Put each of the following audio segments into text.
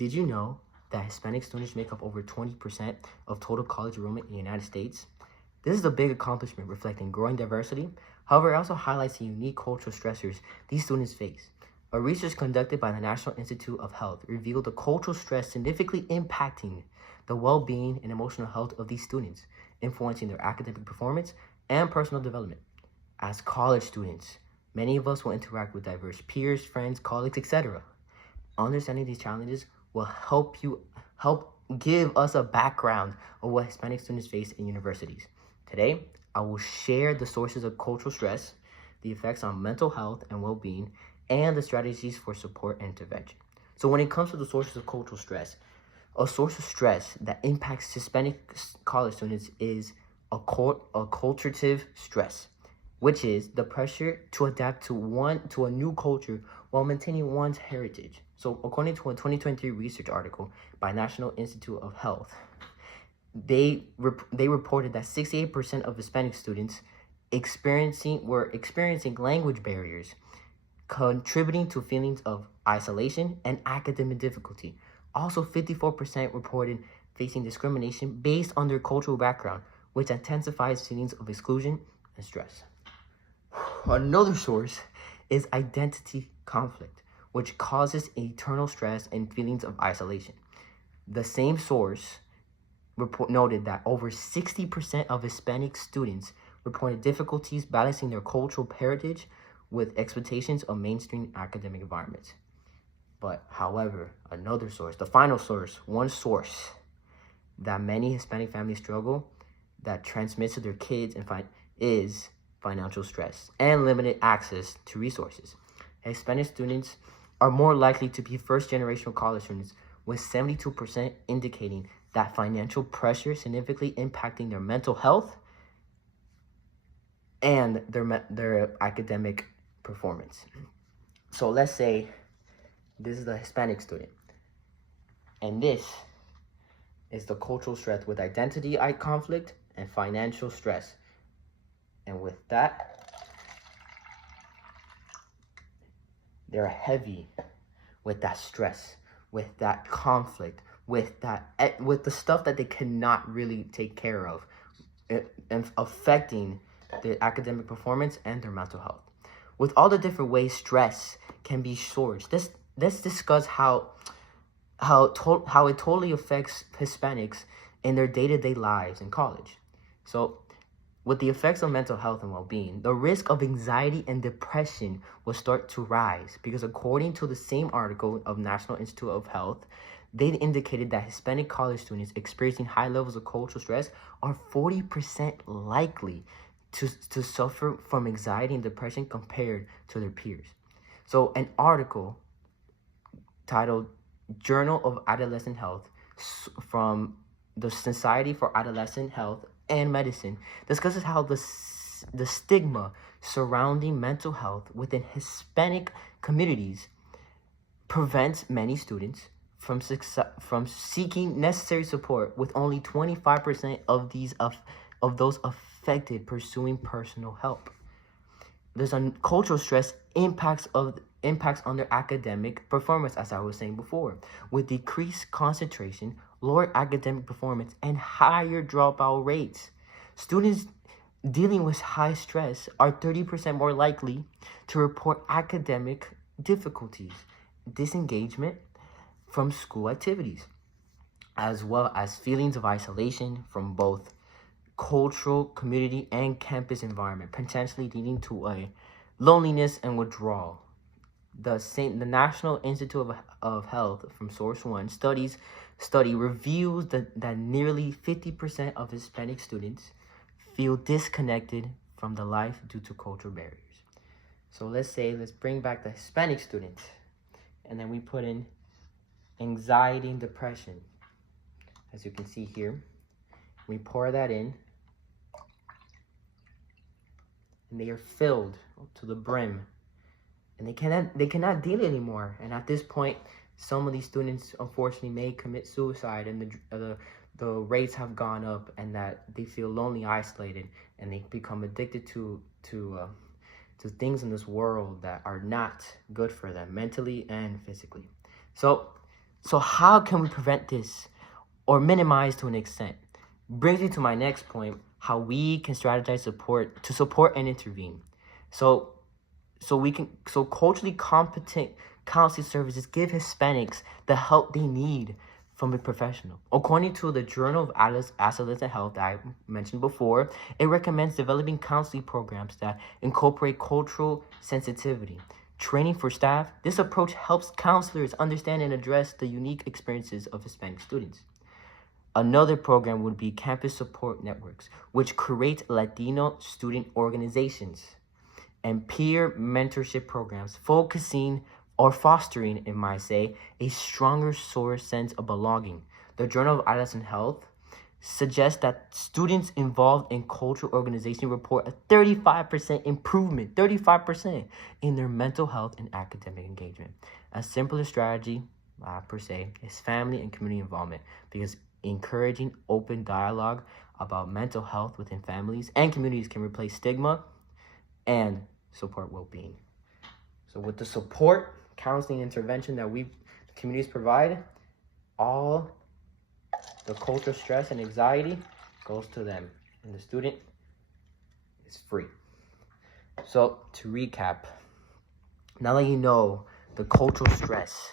Did you know that Hispanic students make up over 20% of total college enrollment in the United States? This is a big accomplishment reflecting growing diversity. However, it also highlights the unique cultural stressors these students face. A research conducted by the National Institute of Health revealed the cultural stress significantly impacting the well-being and emotional health of these students, influencing their academic performance and personal development. As college students, many of us will interact with diverse peers, friends, colleagues, etc. Understanding these challenges will help give us a background of what Hispanic students face in universities. Today, I will share the sources of cultural stress, the effects on mental health and well-being, and the strategies for support and intervention. So when it comes to the sources of cultural stress, a source of stress that impacts Hispanic college students is a culturative stress, which is the pressure to adapt to a new culture while maintaining one's heritage. So according to a 2023 research article by National Institute of Health, they reported that 68% of Hispanic students were experiencing language barriers, contributing to feelings of isolation and academic difficulty. Also, 54% reported facing discrimination based on their cultural background, which intensifies feelings of exclusion and stress. Another source is identity conflict, which causes eternal stress and feelings of isolation. The same source noted that over 60% of Hispanic students reported difficulties balancing their cultural heritage with expectations of mainstream academic environments. But however, another source, the final source, one source that many Hispanic families struggle that transmits to their kids is financial stress and limited access to resources. Hispanic students are more likely to be first-generation college students, with 72% indicating that financial pressure significantly impacting their mental health and their academic performance. So let's say this is the Hispanic student, and this is the cultural stress with identity conflict and financial stress. And with that, they're heavy with that stress, with that conflict, with the stuff that they cannot really take care of, and affecting their academic performance and their mental health. With all the different ways stress can be sourced, let's discuss how it totally affects Hispanics in their day-to-day lives in college. So, with the effects on mental health and well-being, the risk of anxiety and depression will start to rise because according to the same article of National Institute of Health, they indicated that Hispanic college students experiencing high levels of cultural stress are 40% likely to suffer from anxiety and depression compared to their peers. So an article titled Journal of Adolescent Health from the Society for Adolescent Health and Medicine discusses how the stigma surrounding mental health within Hispanic communities prevents many students from seeking necessary support, with only 25% of those affected pursuing personal help. There's a cultural stress impacts on their academic performance, as I was saying before, with decreased concentration, lower academic performance, and higher dropout rates. Students dealing with high stress are 30% more likely to report academic difficulties, disengagement from school activities, as well as feelings of isolation from both cultural, community, and campus environment, potentially leading to a loneliness and withdrawal. The National Institute of Health from Source One study reveals that nearly 50% of Hispanic students feel disconnected from the life due to cultural barriers. So let's bring back the Hispanic student, and then we put in anxiety and depression. As you can see here, we pour that in, and they are filled to the brim, and they cannot deal anymore. And at this point, some of these students unfortunately may commit suicide, and the rates have gone up, and that they feel lonely, isolated, and they become addicted to things in this world that are not good for them mentally and physically. So So how can we prevent this or minimize to an extent? Brings me to my next point, how we can strategize to support and intervene. So culturally competent counseling services give Hispanics the help they need from a professional. According to the Journal of Adolescent Health that I mentioned before, it recommends developing counseling programs that incorporate cultural sensitivity. Training for staff, this approach helps counselors understand and address the unique experiences of Hispanic students. Another program would be campus support networks, which create Latino student organizations and peer mentorship programs focusing or fostering, it might say, a stronger sense of belonging. The Journal of Adolescent Health suggests that students involved in cultural organization report a 35% improvement, 35% in their mental health and academic engagement. A simpler strategy, per se, is family and community involvement, because encouraging open dialogue about mental health within families and communities can replace stigma and support well-being. So with the support, counseling, intervention that communities provide, all the cultural stress and anxiety goes to them, and the student is free. So to recap, now that you know the cultural stress,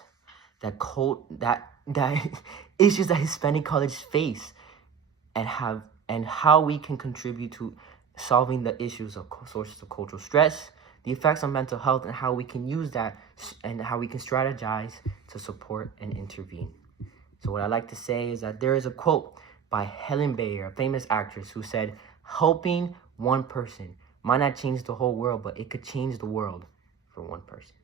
that issues that Hispanic colleges face, and how we can contribute to solving the issues of sources of cultural stress, the effects on mental health, and how we can use that and how we can strategize to support and intervene. So what I like to say is that there is a quote by Helen Bayer, a famous actress, who said, "Helping one person might not change the whole world, but it could change the world for one person."